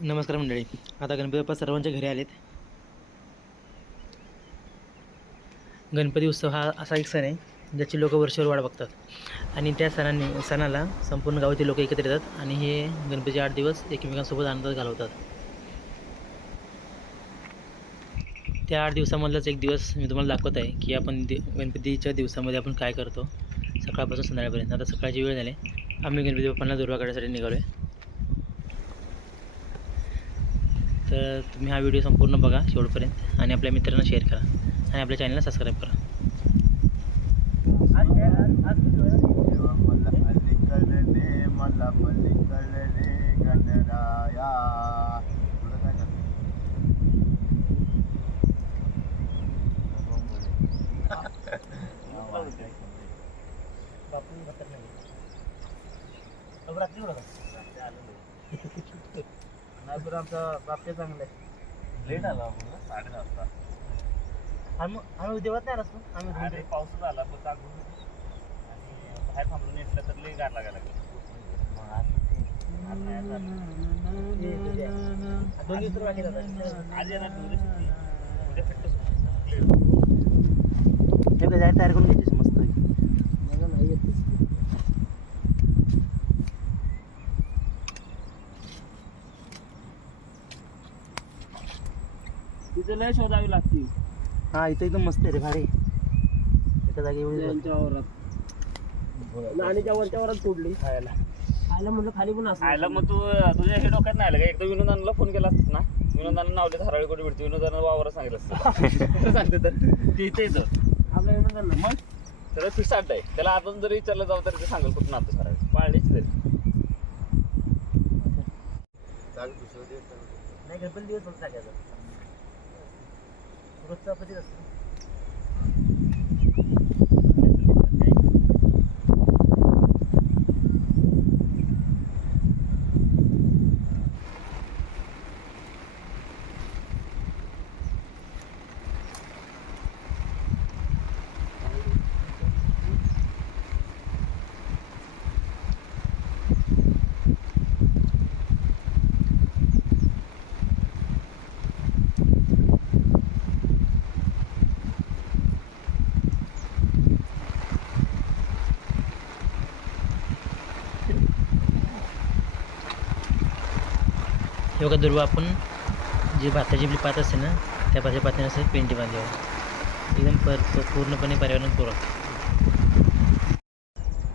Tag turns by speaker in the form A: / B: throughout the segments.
A: नमस्कार मंडळी. आता गणपती बाप्पा सर्वांच्या घरी आलेत. गणपती उत्सव हा असा एक सण आहे ज्याची लोक वर्षभर वाट बघतात. आणि त्या सणाने सणाला संपूर्ण गावातील लोक एकत्र येतात आणि हे गणपतीचे आठ दिवस एकमेकांसोबत आनंदात घालवतात. त्या आठ दिवसामधलाच एक दिवस मी तुम्हाला दाखवत आहे की आपण दि गणपतीच्या दिवसामध्ये आपण काय करतो सकाळपासून संध्याकाळपर्यंत. आता सकाळची वेळ झाली. आम्ही गणपती बाप्पांना दुर्वा काढण्यासाठी निघालो आहे तर तुम्ही हा व्हिडिओ संपूर्ण बघा शेवटपर्यंत आणि आपल्या मित्रांना शेअर करा आणि आपल्या चॅनलला सबस्क्राईब करा.
B: मला अलीकडे मला पलीकडे गणराया पुढं काय करतो?
A: तर आमचा बाप्या चांगला आहे
B: लेट आला आपण ना, साडे दहा वाजता
A: आम्ही आम्ही देवत नाही रस्तो आम्ही
B: अरे
A: घरी-
B: पाऊसच आला पण टाकून आणि बाहेर थांबलो नेटलं तर लई गार लागायला लागलं आज नाही आज आलं.
A: ये, ये, ये. दोन दिवस तर बाकी राहतात.
B: आज येणार नाही, उद्या सुट्टी. उद्या फिट्ट सुट्टी.
A: हे काय जायला तयार करून घ्यायची मस्त
B: तिथे लय शोधावी लागते
A: हा इथं एकदम मस्त आहे रे भारी. एका जागी एवढी
B: नाणीच्या वरच्या वरच तोडली खायला.
A: आयला म्हणलं खाली पण असं
B: आयला मग तू तुझ्या हे डोक्यात नाही आलं का? एकदा विनोदांना फोन केला असतास ना? विनोदांना नावले हराळी कोटी भेटते विनोदांना वावर सांगितलं असतं. सांगते तर. ते इथे येतं
A: आपल्या विनोदांना.
B: मग? सगळं अड्डा आहे. त्याला अजून जरी विचारलं जाऊ तरी ते सांगेल कुठून आणतो सराळ पाळणीच तरी.
A: नाही गणपती दिवस फक्त टाकायचा वृत्तपत्रिका असतो. योगा दुर्वा आपण जी भाताची आपली पात असते ना त्या भाताच्या पातीने असं पेंटी बांधली एकदम पर पूर्णपणे पर्यावरणपूरक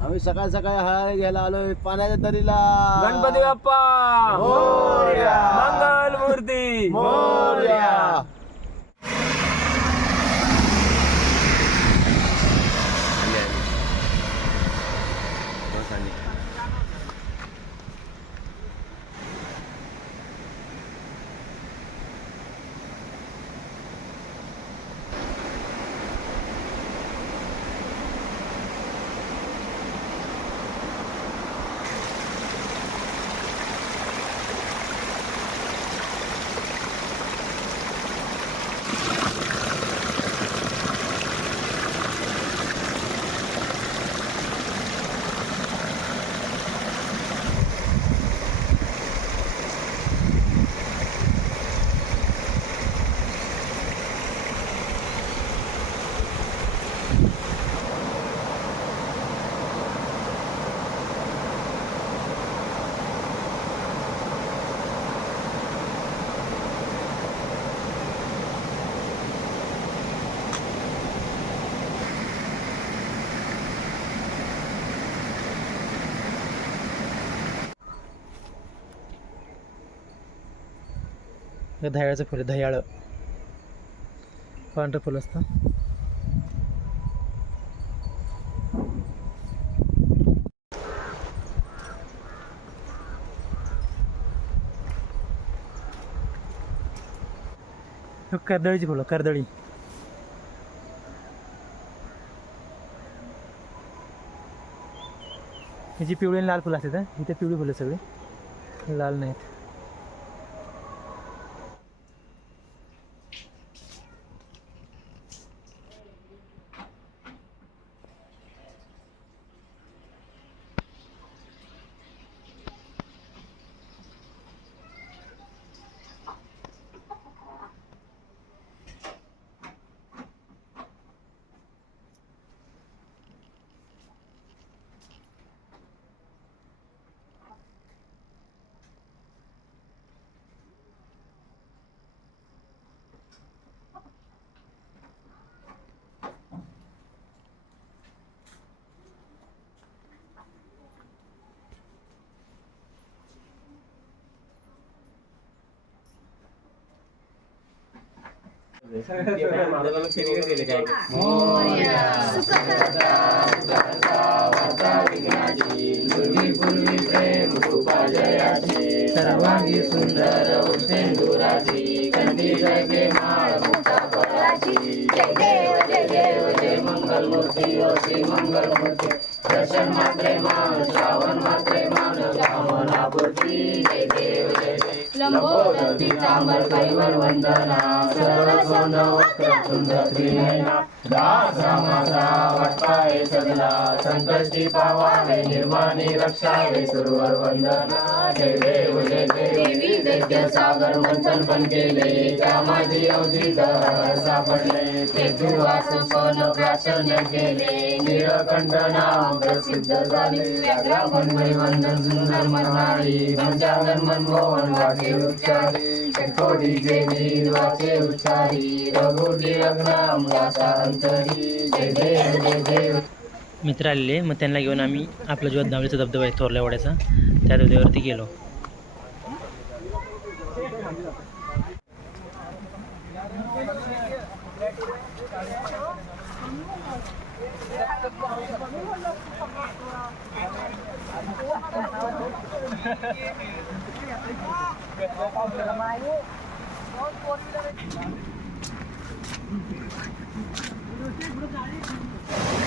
C: आम्ही सकाळ सकाळी हळद घ्यायला आलोय पाण्याच्या तरीला.
B: गणपती बाप्पा!
C: मोरया.
B: मंगल मूर्ती
C: मोरया.
A: हे दह्याळाचं फुल दह्याळं. पांढरं फुल असतं. कर्दळीची फुलं कर्दळी. जी पिवळी आणि लाल फुलं असतात इथे पिवळी फुलं सगळी. लाल नाहीत.
D: सर्वांगी सुंदर सेंदुराची कंदी जगे माळ
E: जय देव जय देव जय
D: मंगल मूर्ती ओ श्री मंगल मूर्ती दर्शन मात्रे मान श्रावण मात्रे मान कामना पूर्ती जय देव जय
E: लंबोदर पितांबर परिमल वंदना
D: सर्व सोंड वस्त्र सुंदर त्रिनयना दास माझा वाटपाय सगला संकष्टी पावावे निर्माणी रक्षावे सुरवर वंदना जय देव जय देव
E: देवी दैत्य
D: सागर मंथन पण केले. त्या माझी अवधी सापडले. ते तुवास कोण प्राशन केले निळकंठ नाव प्रसिद्ध झाले व्याघ्रा मनमय वंदन सुंदर मनमाळी पंचांगन मनमोहन वाचे उच्चारी कोटी देवी वाचे उच्चारी रघुजी रघुनाम गाता अंतरी जय देव जय देव मित्र आलेले मग त्यांना घेऊन आम्ही आपला जो धावळीचा धबधबा आहे थोरल्या वड्याचा त्या धबधब्यावरती गेलो.
F: เก็บเอาผลไม้ลูกโดนตัวนี้เลยดูสิคุณนาย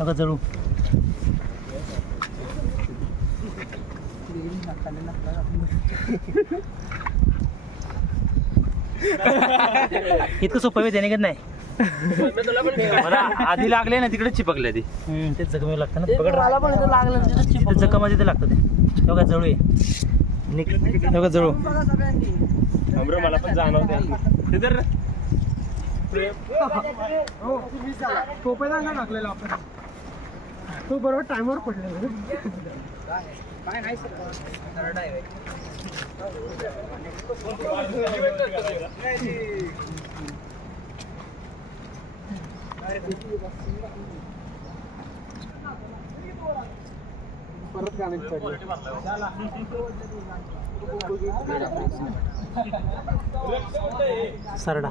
D: नका जळू. इतकं सोपं आहे देणे नाही.
A: मला आधी लागले ना तिकडे चिपकले ती.
D: जखमी लागतं ना पकड. तिथे जखम तिथे लागतं ते. तेव्हा जळू आहे निक तेव्हा जळू.
A: मला पण टोपेला टाकलेला आपण
F: तो बरोबर टायमावर पडलेला काय परत गाण्यात पडलं
D: सरडा.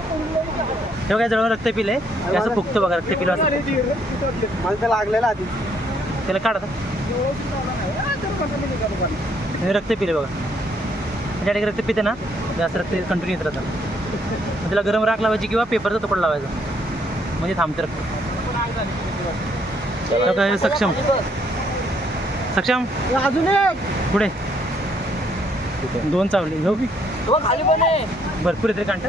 D: तेव्हा काय जळून रक्त पिलंय. हे असं फुगतं बघा रक्त पिलं असं.
F: मला लागलेलं आधी.
D: त्याला काढ रक्त पिले बघा. ज्या ठिकाणी रक्त पिते ना जास्त रक्त कंटिन्यू येत राहतं. त्याला गरम राख लावायची किंवा पेपरचा तुकडा लावायचा. म्हणजे थांबते रक्त. सक्षम. सक्षम.
F: अजून
D: पुढे. दोन चावले. घेऊ की भरपूर येते कांट.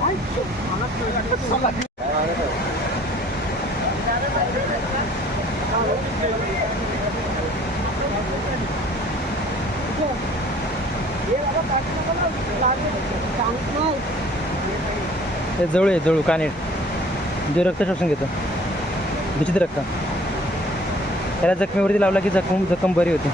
G: हे जवळ आहे जवळ कानेट जे म्हणजे रक्त शोषण घेतो. विचित्र रक्त. त्याला जखमेवरती लावला की जखम जखम बरी होती.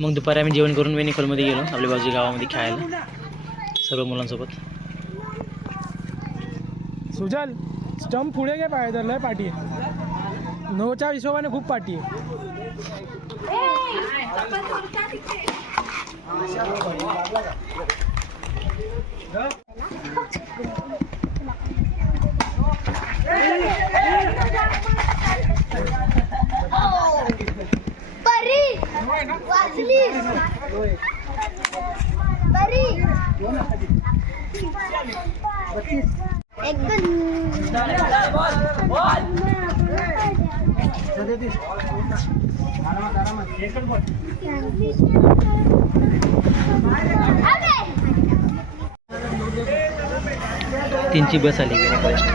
G: मग दुपारी आम्ही जेवण करून वेनिकॉलमध्ये गेलो आपल्या बाजू गावामध्ये खेळायला. सर्व मुलांसोबत.
H: सुजल स्टंप पुढे घे पाहिजे लय पाठी आहे. नोच्या हिशोबाने खूप पाठी आहे
I: परी वाजली परी एकदम अबे
G: त्यांची बस आली वेनिकॉलेस्ट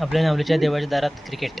G: आपल्या नावलीच्या देवाच्या दारात क्रिकेट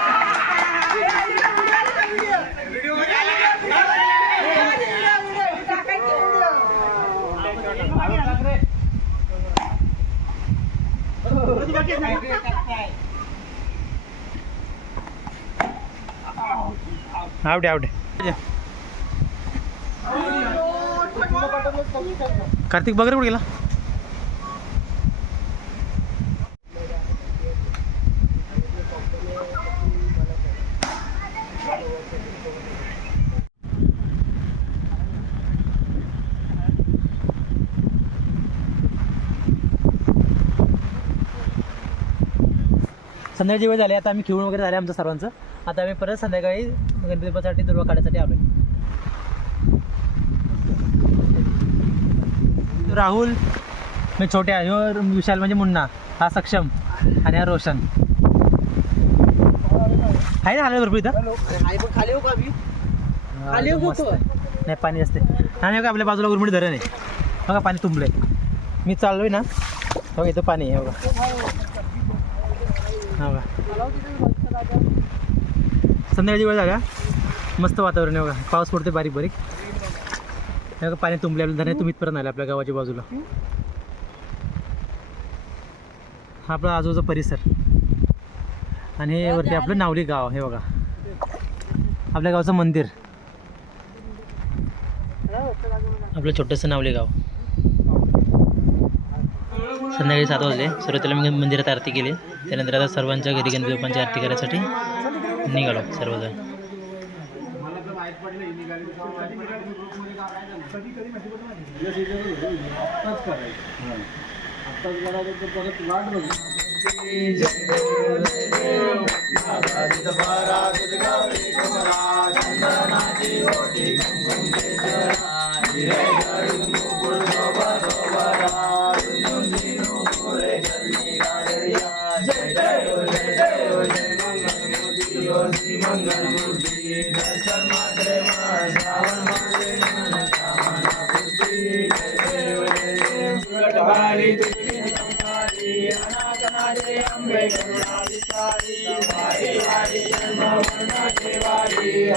G: आवडे कार्तिक बघ रे कुठे गेला संध्याकाळची वेळ झाली आता आम्ही खेळून वगैरे झाले आमचं सर्वांचं. आता आम्ही परत संध्याकाळी गणपती बाप्पासाठी दुर्वा काढण्यासाठी आलो राहुल मी छोटे आहे. विशाल म्हणजे मुन्ना हा सक्षम आणि हा रोशन. आहे ना भरपूर इथं?
C: खाली खाली.
G: नाही पाणी असते. आणि बघा आपल्या बाजूला उरमुडी धरण आहे. बघा पाणी तुंबलंय. मी चाललोय ना. बघा इथं पाणी आहे बघा. हा का संध्याकाळची वेळ झाला मस्त वातावरण आहे बघा. पाऊस पडते बारीक बारीक. हे पाणी तुंबले आपलं धरण तुम्ही इथपर्यंत आले आपल्या गावाच्या बाजूला. हा आपला आजूबाजूचा परिसर. आणि हे वरती आपलं नावली गाव हे बघा. आपल्या गावचं मंदिर. आपलं छोटंसं नावली गाव. संध्याकाळी सात वाजले सुरुवातीला मी मंदिरात आरती केली त्यानंतर आता सर्वांच्या घरी गणपती बाप्पांची आरती करायसाठी निघालो सर्वजण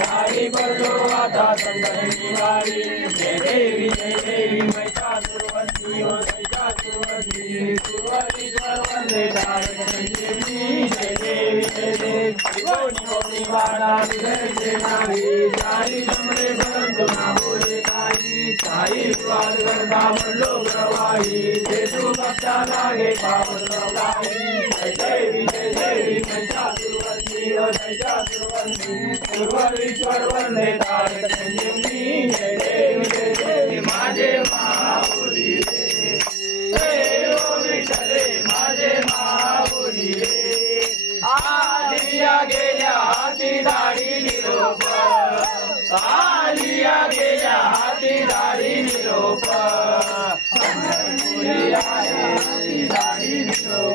I: Hari Bolo Ada Sandari Hari Jai Devi Jai Devi बाळा बिघडले नाही साई जमले परंतु ना बोले काही साई विवाद करता म्हणलो प्रवाही. ते तू भक्ता लागे पावन प्रवाही जय जय विजय देवी जयच्या दुर्वर्णी अजयच्या दुर्वर्णी दुर्वर्णी चढवर्णे die, die, die,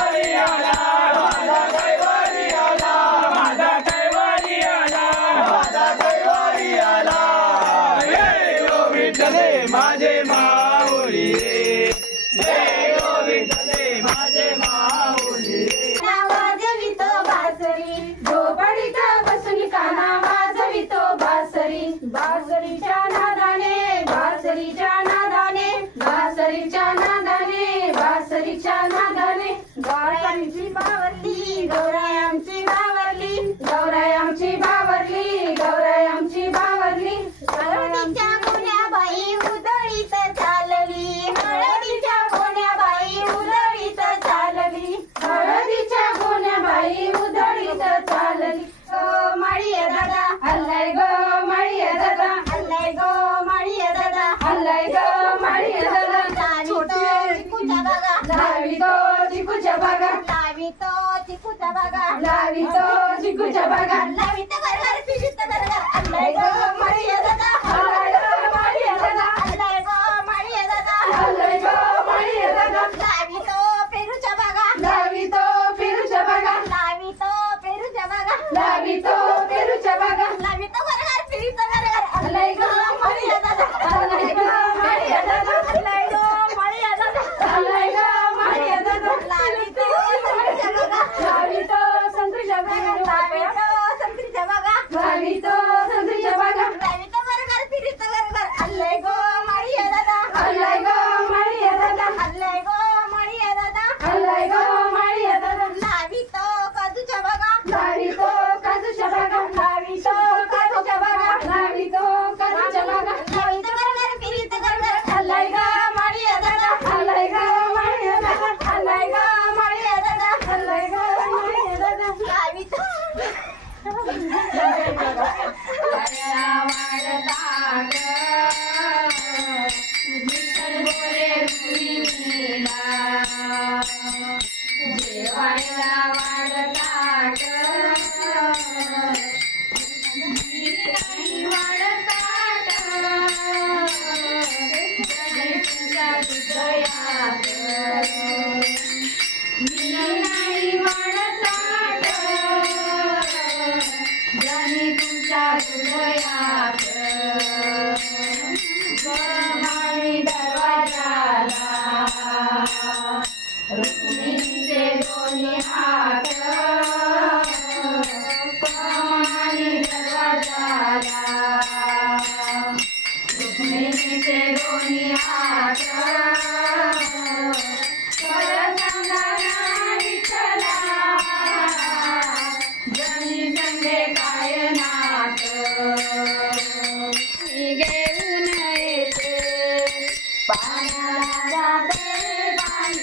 I: चिकूच्या बागा लावी तो चिकूच्या बागा लावी तो बरगर पिशित बरगर हल्लाय गो माळीया दादा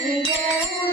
E: Yeah.